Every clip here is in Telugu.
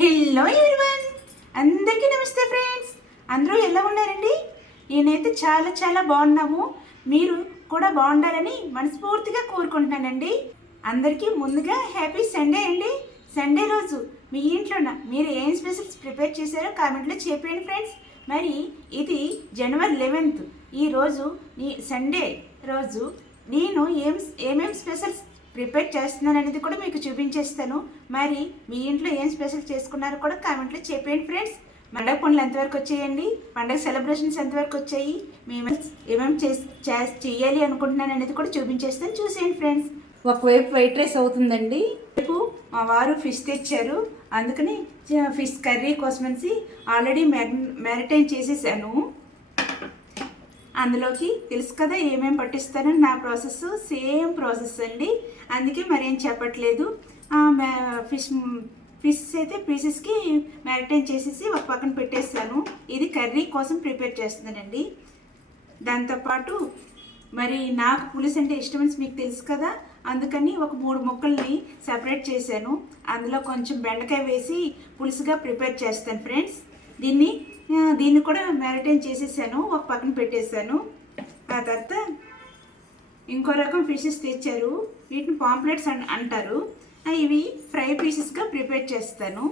హలో ఎవ్రీవన్, అందరికీ నమస్తే ఫ్రెండ్స్. అందరూ ఎలా ఉన్నారండి? నేనైతే చాలా చాలా బాగున్నాము. మీరు కూడా బాగుండాలని మనస్ఫూర్తిగా కోరుకుంటున్నానండి. అందరికీ ముందుగా హ్యాపీ సండే అండి. సండే రోజు మీ ఇంట్లోన మీరు ఏం స్పెషల్స్ ప్రిపేర్ చేశారో కామెంట్లో చెప్పండి ఫ్రెండ్స్. మరి ఇది జనవరి 11th, ఈరోజు సండే రోజు నేను ఏమేం స్పెషల్స్ ప్రిపేర్ చేస్తున్నాను అనేది కూడా మీకు చూపించేస్తాను. మరి మీ ఇంట్లో ఏం స్పెషల్ చేసుకున్నారో కూడా కామెంట్లో చెప్పండి ఫ్రెండ్స్. పండగ పనులు ఎంతవరకు వచ్చాయండి, పండగ సెలబ్రేషన్స్ ఎంతవరకు వచ్చాయి, మేము ఏమేమి చేయాలి అనుకుంటున్నాను అనేది కూడా చూపించేస్తాను, చూసేయండి ఫ్రెండ్స్. ఒకవైపు వైట్ రైస్ అవుతుందండి, రేపు మా వారు ఫిష్ తెచ్చారు, అందుకని ఫిష్ కర్రీ కోసమని ఆల్రెడీ మ్యారిటైన్ చేసేసాను. అందులోకి తెలుసు కదా ఏమేమి పట్టిస్తానో, నా ప్రాసెస్ సేమ్ ప్రాసెస్ అండి, అందుకే మరేం చెప్పట్లేదు. ఫిష్ అయితే పీసెస్కి మ్యారిటైన్ చేసేసి ఒక పక్కన పెట్టేస్తాను. ఇది కర్రీ కోసం ప్రిపేర్ చేస్తున్నానండి. దాంతోపాటు మరి నాకు పులుసు అంటే ఇష్టమని మీకు తెలుసు కదా, అందుకని ఒక 3 ముక్కల్ని సపరేట్ చేశాను. అందులో కొంచెం బెండకాయ వేసి పులుసుగా ప్రిపేర్ చేస్తాను ఫ్రెండ్స్. దీన్ని కూడా మ్యారిటైన్ చేసేసాను, ఒక పక్కన పెట్టేశాను. ఆ తర్వాత ఇంకో రకం ఫిషెస్ తెచ్చారు, వీటిని పాంప్లెట్స్ అంటారు. ఇవి ఫ్రై పీసెస్గా ప్రిపేర్ చేస్తాను.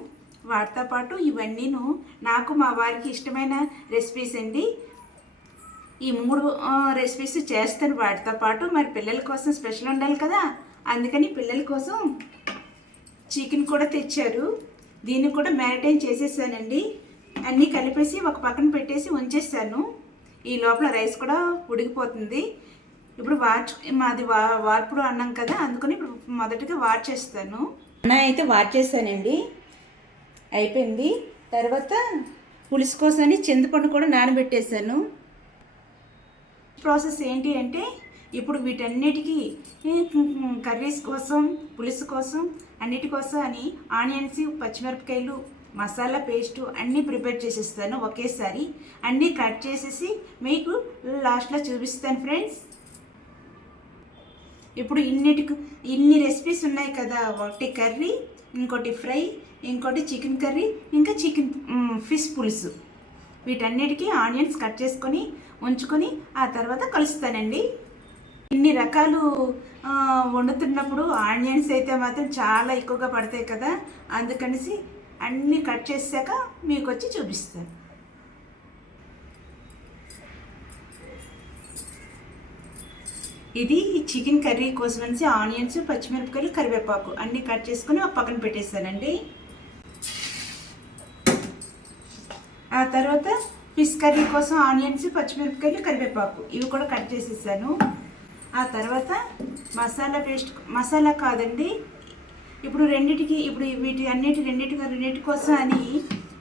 వాటితో పాటు ఇవన్నీను నాకు మా వారికి ఇష్టమైన రెసిపీస్ అండి. ఈ 3 రెసిపీస్ చేస్తాను. వాటితో పాటు మరి పిల్లల కోసం స్పెషల్ ఉండాలి కదా, అందుకని పిల్లల కోసం చికెన్ కూడా తెచ్చారు, దీన్ని కూడా మ్యారిటైన్ చేసేసానండి. అన్నీ కలిపేసి ఒక పక్కన పెట్టేసి ఉంచేసాను. ఈ లోపల రైస్ కూడా ఉడికిపోతుంది. ఇప్పుడు మాది వార్పుడు అన్నం కదా, అందుకని ఇప్పుడు మొదటగా వార్చేస్తాను. అన్నం అయితే వార్చేసానండి, అయిపోయింది. తర్వాత పులుసు కోసమని చింతపండు కూడా నానబెట్టేశాను. ప్రాసెస్ ఏంటి అంటే, ఇప్పుడు వీటన్నిటికీ కర్రీస్ కోసం, పులుసు కోసం, అన్నిటి కోసం అని ఆనియన్స్, పచ్చిమిరపకాయలు, మసాలా పేస్టు అన్నీ ప్రిపేర్ చేసేస్తాను. ఒకేసారి అన్నీ కట్ చేసేసి మీకు లాస్ట్లో చూపిస్తాను ఫ్రెండ్స్. ఇప్పుడు ఇన్ని రెసిపీస్ ఉన్నాయి కదా, ఒకటి కర్రీ, ఇంకోటి ఫ్రై, ఇంకోటి చికెన్ కర్రీ, ఇంకా ఫిష్ పులుసు. వీటన్నిటికీ ఆనియన్స్ కట్ చేసుకొని ఉంచుకొని ఆ తర్వాత కలుస్తానండి. ఇన్ని రకాలు వండుతున్నప్పుడు ఆనియన్స్ అయితే మాత్రం చాలా ఎక్కువగా పడతాయి కదా, అందుకనేసి అన్నీ కట్ చేసాక మీకు వచ్చి చూపిస్తాను. ఇది చికెన్ కర్రీ కోసమని ఆనియన్స్, పచ్చిమిరపకాయలు, కరివేపాకు అన్నీ కట్ చేసుకొని ఒక పక్కన పెట్టేస్తానండి. ఆ తర్వాత ఫిష్ కర్రీ కోసం ఆనియన్స్, పచ్చిమిరపకాయలు, కరివేపాకు ఇవి కూడా కట్ చేసేసాను. ఆ తర్వాత మసాలా కాదండి, ఇప్పుడు రెండింటి కోసం అని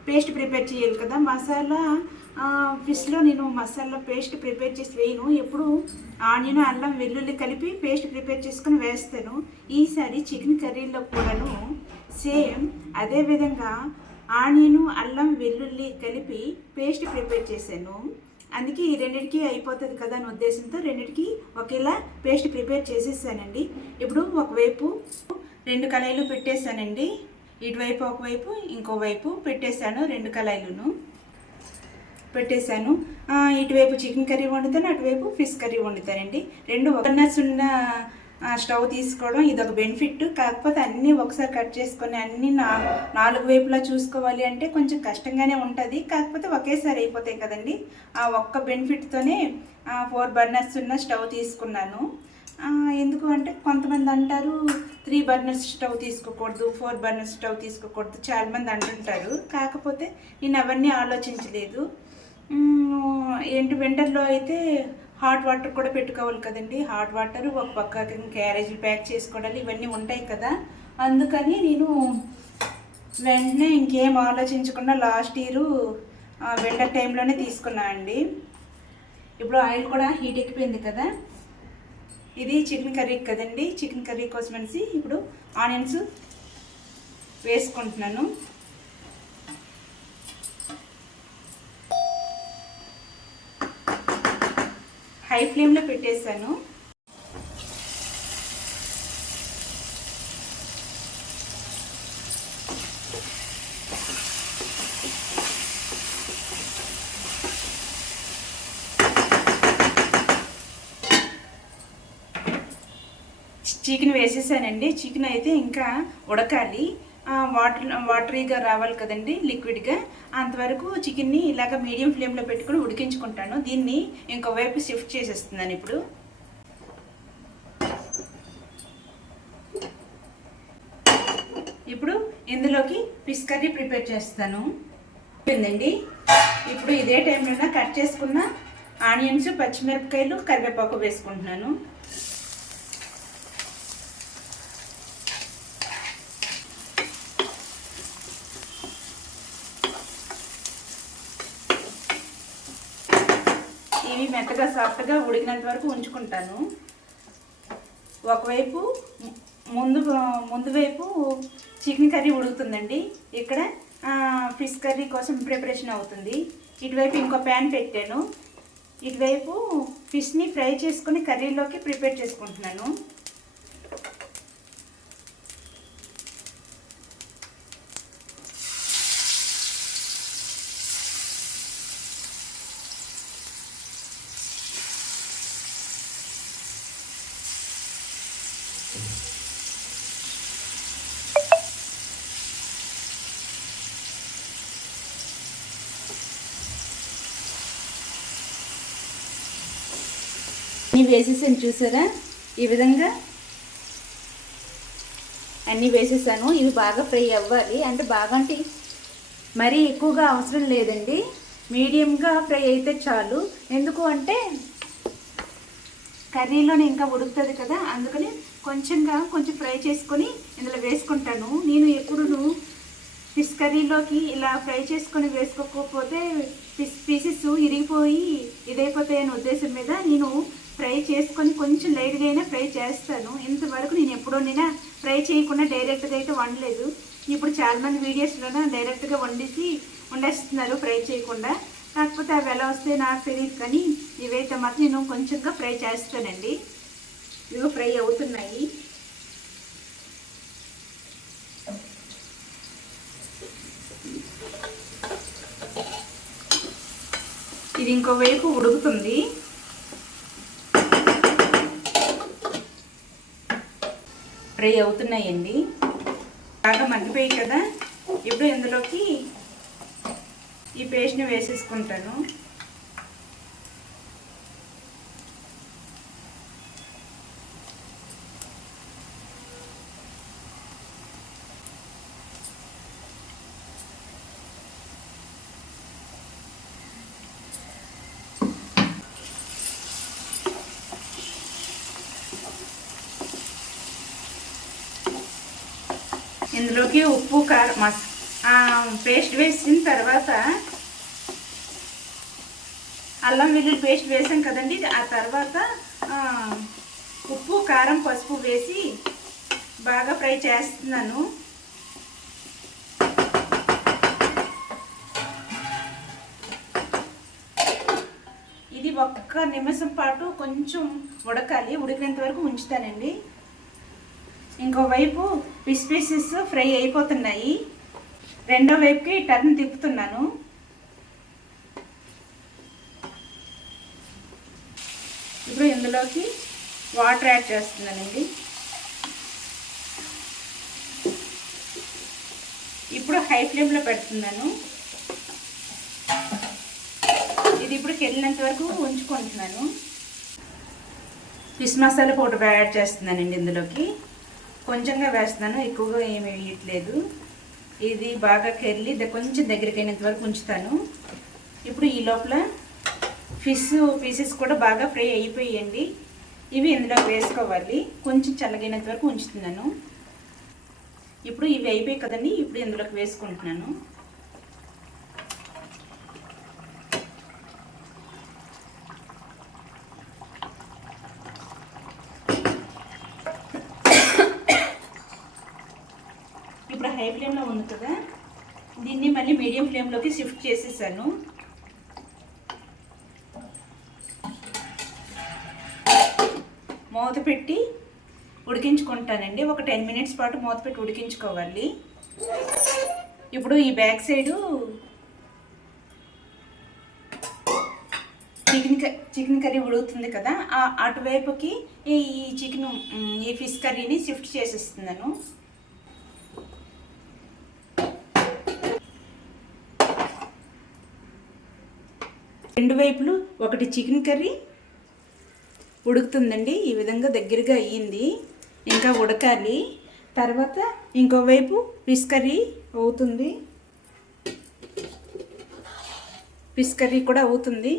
పేస్ట్ ప్రిపేర్ చేయాలి కదా. మసాలా ఫిష్లో నేను మసాలా పేస్ట్ ప్రిపేర్ చేసి వేయను, ఎప్పుడు ఆనియన్, అల్లం, వెల్లుల్లి కలిపి పేస్ట్ ప్రిపేర్ చేసుకొని వేస్తాను. ఈసారి చికెన్ కర్రీలో కూడాను సేమ్ అదే విధంగా ఆనియన్, అల్లం, వెల్లుల్లి కలిపి పేస్ట్ ప్రిపేర్ చేశాను. అందుకే ఈ రెండింటికి అయిపోతుంది కదా అని ఉద్దేశంతో రెండింటికి ఒకేలా పేస్ట్ ప్రిపేర్ చేసేసానండి. ఇప్పుడు ఒకవైపు 2 కళాయిలు పెట్టేశానండి, ఇటువైపు ఒకవైపు ఇంకోవైపు పెట్టేశాను. 2 కళాయిలను పెట్టేశాను. ఇటువైపు చికెన్ కర్రీ వండుతాను, అటువైపు ఫిష్ కర్రీ వండుతానండి. 2 ఒకన్నర్స్ ఉన్న స్టవ్ తీసుకోవడం ఇదొక బెనిఫిట్. కాకపోతే అన్నీ ఒకసారి కట్ చేసుకొని అన్నీ 4 వైపులా చూసుకోవాలి అంటే కొంచెం కష్టంగానే ఉంటుంది. కాకపోతే ఒకేసారి అయిపోతాయి కదండి. ఆ ఒక్క బెనిఫిట్తోనే 4 బర్నర్స్ ఉన్న స్టవ్ తీసుకున్నాను. ఎందుకు అంటే కొంతమంది అంటారు 3 బర్నర్స్ స్టవ్ తీసుకోకూడదు, 4 బర్నర్స్ స్టవ్ తీసుకోకూడదు, చాలామంది అంటుంటారు. కాకపోతే నేను అవన్నీ ఆలోచించలేదు. వింటర్లో అయితే హాట్ వాటర్ కూడా పెట్టుకోవాలి కదండి. హాట్ వాటర్ ఒక పక్క క్యారేజీలు ప్యాక్ చేసుకోవడాలు ఇవన్నీ ఉంటాయి కదా, అందుకని నేను వెంటనే ఇంకేం ఆలోచించకుండా లాస్ట్ ఇయర్ వింటర్ టైంలోనే తీసుకున్నాను అండి. ఇప్పుడు ఆయిల్ కూడా హీట్ ఎక్కిపోయింది కదా. ఇది చికెన్ కర్రీ కదండి, చికెన్ కర్రీ కోసం అనేసి ఇప్పుడు ఆనియన్స్ వేసుకుంటున్నాను. హై ఫ్లేమ్లో పెట్టేశాను. చికెన్ వేసేసానండి. చికెన్ అయితే ఇంకా ఉడకాలి, వాటరీగా రావాలి కదండి, లిక్విడ్గా. అంతవరకు చికెన్ని ఇలాగ మీడియం ఫ్లేమ్లో పెట్టుకుని ఉడికించుకుంటాను. దీన్ని ఇంకోవైపు షిఫ్ట్ చేసేస్తున్నాను. ఇప్పుడు ఇందులోకి ఫిష్ కర్రీ ప్రిపేర్ చేస్తాను అండి. ఇప్పుడు ఇదే టైంలో కట్ చేసుకున్న ఆనియన్స్, పచ్చిమిరపకాయలు, కరివేపాకు వేసుకుంటున్నాను. ఇవి మెత్తగా సాఫ్ట్గా ఉడికినంత వరకు ఉంచుకుంటాను. ఒకవైపు ముందు వైపు చికెన్ కర్రీ ఉడుకుతుందండి, ఇక్కడ ఫిష్ కర్రీ కోసం ప్రిపరేషన్ అవుతుంది. ఇటువైపు ఇంకో ప్యాన్ పెట్టాను. ఇటువైపు ఫిష్ని ఫ్రై చేసుకుని కర్రీలోకి ప్రిపేర్ చేసుకుంటున్నాను. అన్నీ వేసేసాను, చూసారా? ఈ విధంగా అన్నీ వేసేసాను. ఇవి బాగా ఫ్రై అవ్వాలి, అంటే బాగా అంటే మరీ ఎక్కువగా అవసరం లేదండి, మీడియంగా ఫ్రై అయితే చాలు. ఎందుకు అంటే కర్రీలోనే ఇంకా ఉడుకుతుంది కదా, అందుకని కొంచెం ఫ్రై చేసుకొని ఇందులో వేసుకుంటాను. నేను ఎప్పుడూ ఫిష్ కర్రీలోకి ఇలా ఫ్రై చేసుకొని వేసుకోకపోతే పీసెస్ ఇరిగిపోయి ఇదైపోతాయి అనే ఉద్దేశం మీద నేను ఫ్రై చేసుకొని కొంచెం లైట్గా అయినా ఫ్రై చేస్తాను. ఇంతవరకు నేను ఎప్పుడైనా ఫ్రై చేయకుండా డైరెక్ట్గా అయితే వండలేదు. ఇప్పుడు చాలామంది వీడియోస్లోనే డైరెక్ట్గా వండేస్తున్నారు ఫ్రై చేయకుండా. కాకపోతే అవి ఎలా వస్తాయి నాకు తెలియదు, కానీ ఇవైతే మాత్రం నేను కొంచెంగా ఫ్రై చేస్తానండి. ఇవి ఫ్రై అవుతున్నాయి. ఇది ఇంకోవైపు ఉడుకుతుంది. ఫ్రై అవుతున్నాయండి, బాగా మగ్గిపోయి కదా. ఇప్పుడు ఇందులోకి ఈ పేస్ట్ని వేసేసుకుంటాను. ఇందులోకి ఉప్పు, కారం, పేస్ట్ వేసిన తర్వాత అల్లం వెల్లుల్లి పేస్ట్ వేసాం కదండి, ఆ తర్వాత ఉప్పు, కారం, పసుపు వేసి బాగా ఫ్రై చేస్తున్నాను. ఇది ఒక్క నిమిషం పాటు కొంచెం ఉడకాలి, ఉడికినంత వరకు ఉంచుతానండి. ఇంకోవైపు ఫిష్ పీసెస్ ఫ్రై అయిపోతున్నాయి. రెండో వైపుకి టర్న్ తిప్పుతున్నాను. ఇప్పుడు ఇందులోకి వాటర్ యాడ్ చేస్తున్నానండి. ఇప్పుడు హై ఫ్లేమ్లో పెడుతున్నాను. ఇది ఇప్పుడు కెళ్ళినంత వరకు ఉంచుకుంటున్నాను. ఫిష్ మసాలా పౌడర్ యాడ్ చేస్తున్నానండి. ఇందులోకి కొంచెంగా వేస్తున్నాను, ఎక్కువగా ఏమి వేయట్లేదు. ఇది బాగా కెర్లి కొంచెం దగ్గరికి అయినంత వరకు ఉంచుతాను. ఇప్పుడు ఈ లోపల ఫిష్ పీసెస్ కూడా బాగా ఫ్రై అయిపోయాయండి. ఇవి ఇందులో వేసుకోవాలి. కొంచెం చల్లగైనంత వరకు ఉంచుతున్నాను. ఇప్పుడు ఇవి అయిపోయాయి కదండి, ఇప్పుడు ఇందులోకి వేసుకుంటున్నాను. ఇప్పుడు హై ఫ్లేమ్లో ఉంది కదా, దీన్ని మళ్ళీ మీడియం ఫ్లేమ్లోకి షిఫ్ట్ చేసేసాను. మూత పెట్టి ఉడికించుకుంటానండి. ఒక 10 మినిట్స్ పాటు మూత పెట్టి ఉడికించుకోవాలి. ఇప్పుడు ఈ back side chicken chicken curry ఉడుకుతుంది కదా, అటువైపుకి ఈ ఈ ఫిష్ కర్రీని షిఫ్ట్ చేసేస్తున్నాను. రెండు వైపులు ఒకటి చికెన్ కర్రీ ఉడుకుతుందండి. ఈ విధంగా దగ్గరగా అయ్యింది, ఇంకా ఉడకాలి. తర్వాత ఇంకోవైపు ఫిష్ కర్రీ అవుతుంది. ఫిష్ కర్రీ కూడా అవుతుంది.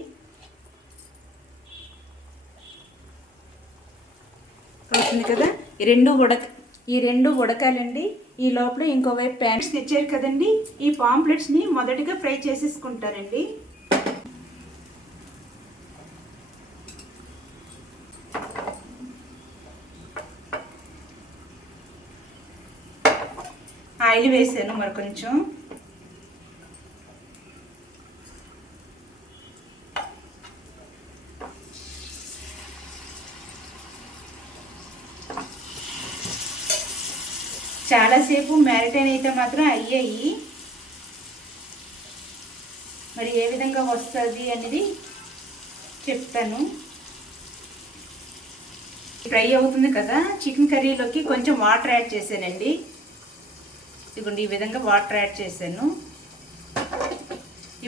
కదా, ఈ రెండు ఉడకాలండి. ఈ లోపల ఇంకోవైపు ప్యాన్స్ తెచ్చారు కదండి, ఈ పాంప్లెట్స్ని మొదటిగా ఫ్రై చేసేసుకుంటారండి. ఆయిల్ వేసాను మరి కొంచెం. చాలాసేపు మ్యారిటైన్ అయితే మాత్రం అయ్యాయి. మరి ఏ విధంగా వస్తుంది అనేది చెప్తాను. ఫ్రై అవుతుంది కదా, చికెన్ కర్రీలోకి కొంచెం వాటర్ యాడ్ చేశానండి. ఇదిగోండి, ఈ విధంగా వాటర్ యాడ్ చేశాను.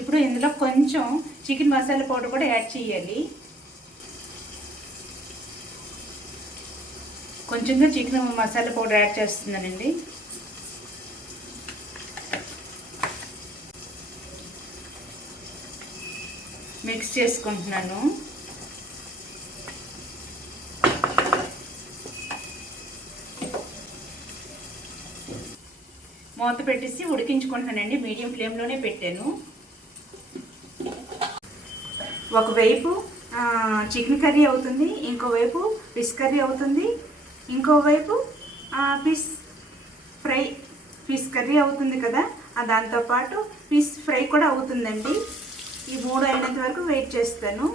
ఇప్పుడు ఇందులో కొంచెం చికెన్ మసాలా పౌడర్ కూడా యాడ్ చేయాలి. కొంచెంగా చికెన్ మసాలా పౌడర్ యాడ్ చేస్తున్నానండి. మిక్స్ చేసుకుంటున్నాను. మూత పెట్టేసి ఉడికించుకుంటున్నానండి. మీడియం ఫ్లేమ్లోనే పెట్టాను. ఒకవైపు చికెన్ కర్రీ అవుతుంది, ఇంకోవైపు ఫిష్ కర్రీ అవుతుంది, ఇంకోవైపు ఫిష్ కర్రీ అవుతుంది కదా, దాంతోపాటు ఫిష్ ఫ్రై కూడా అవుతుందండి. ఈ మూడు అయినంత వరకు వెయిట్ చేస్తాను.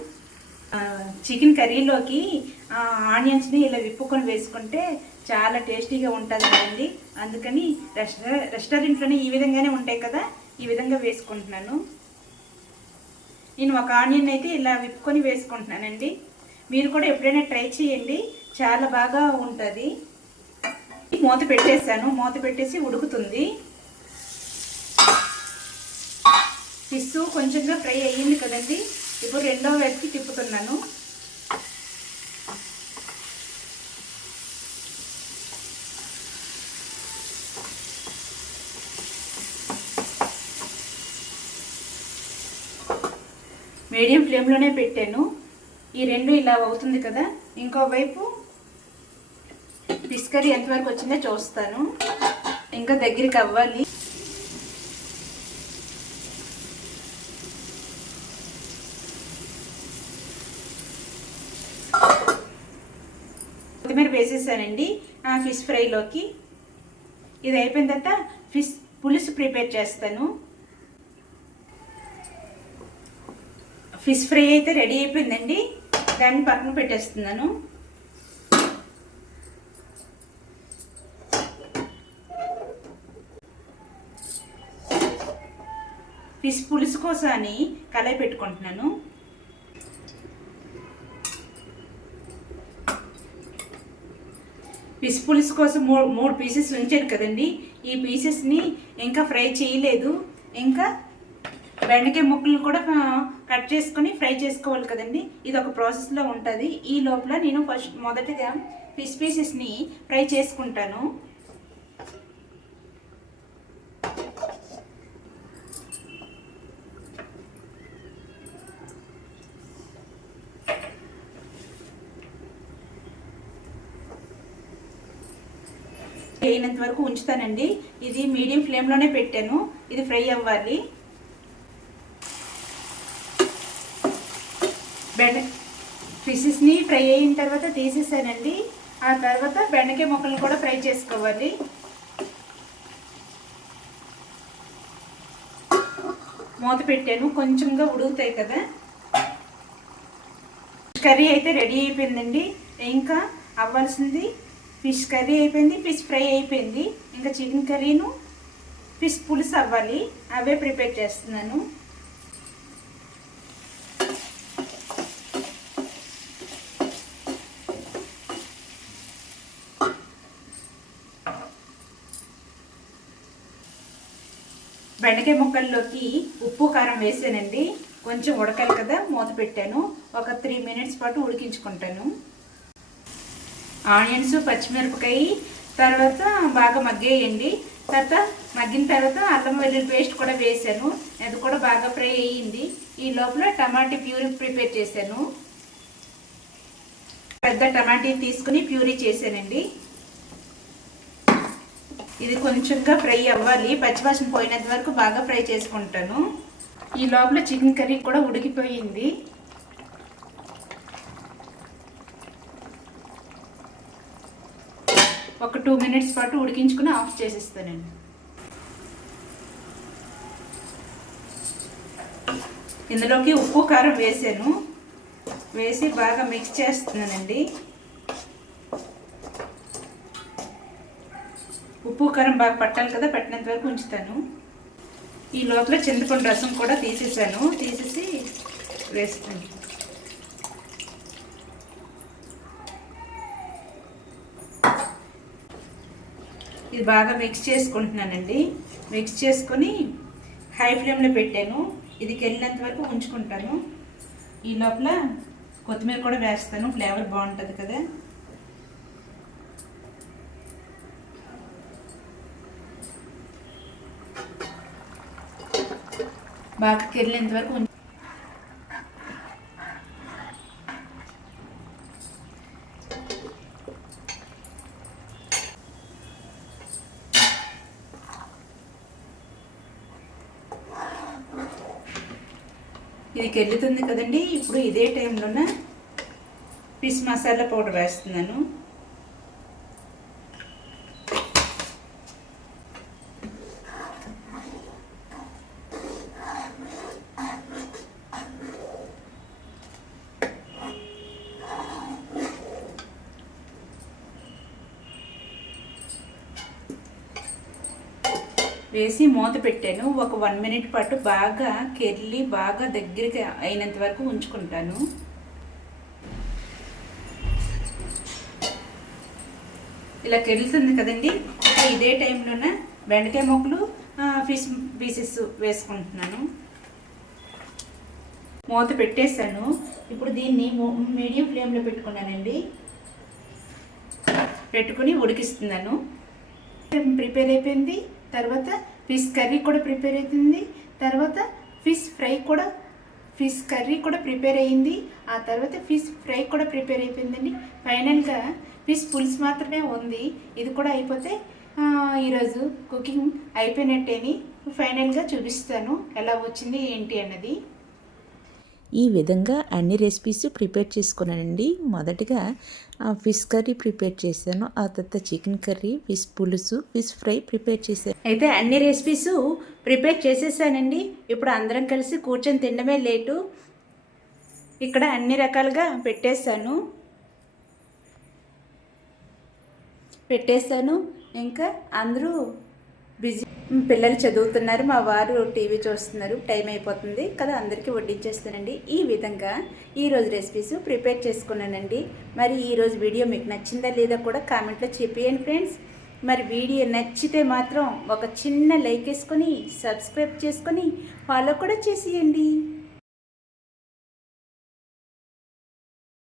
చికెన్ కర్రీలోకి ఆనియన్స్ని ఇలా విప్పుకొని వేసుకుంటే చాలా టేస్టీగా ఉంటుంది కదండి. అందుకని రెస్టారెంట్లోనే ఈ విధంగానే ఉంటాయి కదా, ఈ విధంగా వేసుకుంటున్నాను. నేను ఒక ఆనియన్ అయితే ఇలా విప్పుకొని వేసుకుంటున్నానండి. మీరు కూడా ఎప్పుడైనా ట్రై చేయండి, చాలా బాగా ఉంటుంది. మూత పెట్టేసాను. మూత పెట్టేసి ఉడుకుతుంది. ఫిష్ కొంచెంగా ఫ్రై అయ్యింది కదండి. ఇప్పుడు రెండో వైపుకి తిప్పుతున్నాను. మీడియం ఫ్లేమ్లోనే పెట్టాను. ఈ రెండు ఇలా అవుతుంది కదా, ఇంకోవైపు ఫిష్ కర్రీ ఎంతవరకు వచ్చిందో చూస్తాను. ఇంకా దగ్గరికి అవ్వాలి. కొత్తిమీర వేసేసానండి ఫిష్ ఫ్రైలోకి. ఇది అయిపోయిన తర్వాత ఫిష్ పులుసు ప్రిపేర్ చేస్తాను. ఫిష్ ఫ్రై అయితే రెడీ అయిపోయిందండి. దాన్ని పక్కన పెట్టేస్తున్నాను. ఫిష్ పులుసు కోసం అని కళాయి పెట్టుకుంటున్నాను. ఫిష్ పులుసు కోసం మూడు పీసెస్ ఉంచాను కదండి. ఈ పీసెస్ని ఇంకా ఫ్రై చేయలేదు. ఇంకా బెండకాయ ముక్కలు కూడా కట్ చేసుకొని ఫ్రై చేసుకోవాలి కదండి. ఇది ఒక ప్రాసెస్లో ఉంటుంది. ఈ లోపల నేను మొదటిగా ఫిష్ పీసెస్ని ఫ్రై చేసుకుంటాను. అయినంత వరకు ఉంచుతానండి. ఇది మీడియం ఫ్లేమ్లోనే పెట్టాను. ఇది ఫ్రై అవ్వాలి. ఫిషెస్ని ఫ్రై అయిన తర్వాత తీసేసానండి. ఆ తర్వాత బెండకాయ ముక్కలను కూడా ఫ్రై చేసుకోవాలి. మూత పెట్టాను, కొంచెంగా ఉడుకుతాయి కదా. కర్రీ అయితే రెడీ అయిపోయిందండి. ఇంకా అవ్వాల్సింది ఫిష్ కర్రీ అయిపోయింది, ఫిష్ ఫ్రై అయిపోయింది. ఇంకా చికెన్ కర్రీను ఫిష్ పులుసు అవ్వాలి. అవే ప్రిపేర్ చేస్తున్నాను. బెండకాయ ముక్కల్లోకి ఉప్పు కారం వేసానండి. కొంచెం ఉడకాలి కదా, మూత పెట్టాను. ఒక 3 మినిట్స్ పాటు ఉడికించుకుంటాను. ఆనియన్స్, పచ్చిమిరపకాయ తర్వాత బాగా మగ్గేయండి. తర్వాత మగ్గిన తర్వాత అల్లం వెల్లుల్లి పేస్ట్ కూడా వేసాను. అది కూడా బాగా ఫ్రై అయ్యింది. ఈ లోపల టమాటా ప్యూరీ ప్రిపేర్ చేశాను. పెద్ద టమాటా తీసుకుని ప్యూరీ చేశానండి. ఇది కొంచెంగా ఫ్రై అవ్వాలి, పచ్చివాసన పోయినంత వరకు బాగా ఫ్రై చేసుకుంటాను. ఈ లోపల చికెన్ కర్రీ కూడా ఉడికిపోయింది. ఒక 2 మినిట్స్ పాటు ఉడికించుకుని ఆఫ్ చేసేస్తానండి. ఇందులోకి ఉప్పు కారం వేసాను. వేసి బాగా మిక్స్ చేస్తున్నానండి. ఉప్పు కారం బాగా పట్టాలి కదా, పట్టినంత వరకు ఉంచుతాను. ఈ లోపల చింతపండు రసం కూడా తీసేసి వేస్తాను. ఇది బాగా మిక్స్ చేసుకుంటున్నానండి. మిక్స్ చేసుకొని హై ఫ్లేమ్లో పెట్టాను. ఇది వెళ్ళినంత వరకు ఉంచుకుంటాను. ఈ లోపల కొత్తిమీర కూడా వేస్తాను, ఫ్లేవర్ బాగుంటుంది కదా. బాగా కెరిలేంత వరకు ఇది కెల్లుతుంది కదండి. ఇప్పుడు ఇదే టైంలోనే ఫిష్ మసాలా పౌడర్ వేస్తున్నాను. వేసి మూత పెట్టాను. ఒక 1 మినిట్ పాటు బాగా కెర్లి బాగా దగ్గరికి అయినంత వరకు ఉంచుకుంటాను. ఇలా కెరులుతుంది కదండి. ఇదే టైంలోనే బెండకాయ ముక్కలు, ఫిష్ పీసెస్ వేసుకుంటున్నాను. మూత పెట్టేసాను. ఇప్పుడు దీన్ని మీడియం ఫ్లేమ్లో పెట్టుకున్నానండి. పెట్టుకుని ఉడికిస్తున్నాను. ప్రిపేర్ అయిపోయింది. తర్వాత ఫిష్ కర్రీ కూడా ప్రిపేర్ అవుతుంది. తర్వాత ఫిష్ కర్రీ కూడా ప్రిపేర్ అయ్యింది. ఆ తర్వాత ఫిష్ ఫ్రై కూడా ప్రిపేర్ అయిపోయిందండి. ఫైనల్గా ఫిష్ పులుసు మాత్రమే ఉంది. ఇది కూడా అయిపోతే ఈరోజు కుకింగ్ అయిపోయినట్టేని ఫైనల్గా చూపిస్తాను ఎలా వచ్చింది ఏంటి అన్నది. ఈ విధంగా అన్ని రెసిపీస్ ప్రిపేర్ చేసుకున్నానండి. మొదటగా ఫిష్ కర్రీ ప్రిపేర్ చేశాను. ఆ తర్వాత చికెన్ కర్రీ, ఫిష్ పులుసు, ఫిష్ ఫ్రై ప్రిపేర్ చేశాను. అయితే అన్ని రెసిపీస్ ప్రిపేర్ చేసేసానండి. ఇప్పుడు అందరం కలిసి కూర్చొని తినడమే లేటు. ఇక్కడ అన్ని రకాలుగా పెట్టేశాను. ఇంకా అందరూ బిజీ, పిల్లలు చదువుతున్నారు, మా వారు టీవీ చూస్తున్నారు. టైం అయిపోతుంది కదా, అందరికీ వడ్డించేస్తానండి. ఈ విధంగా ఈరోజు రెసిపీస్ ప్రిపేర్ చేసుకున్నానండి. మరి ఈరోజు వీడియో మీకు నచ్చిందా లేదా కూడా కామెంట్లో చెప్పేయండి ఫ్రెండ్స్. మరి వీడియో నచ్చితే మాత్రం ఒక చిన్న లైక్ వేసుకొని సబ్స్క్రైబ్ చేసుకొని ఫాలో కూడా చేసేయండి.